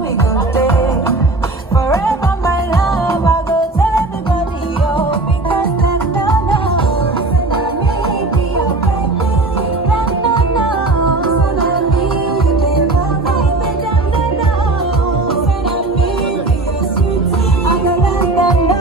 we gon' stay forever, my love. I go tell everybody, yo, because them no know. Say na me be your baby. Them no know. Say na me you dey love, baby. Them no know. Say na me be your sweetie. I go let them know.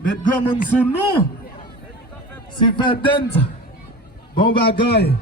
Mettre gomme en dessous nous, c'est fait dente. Bon bagaille.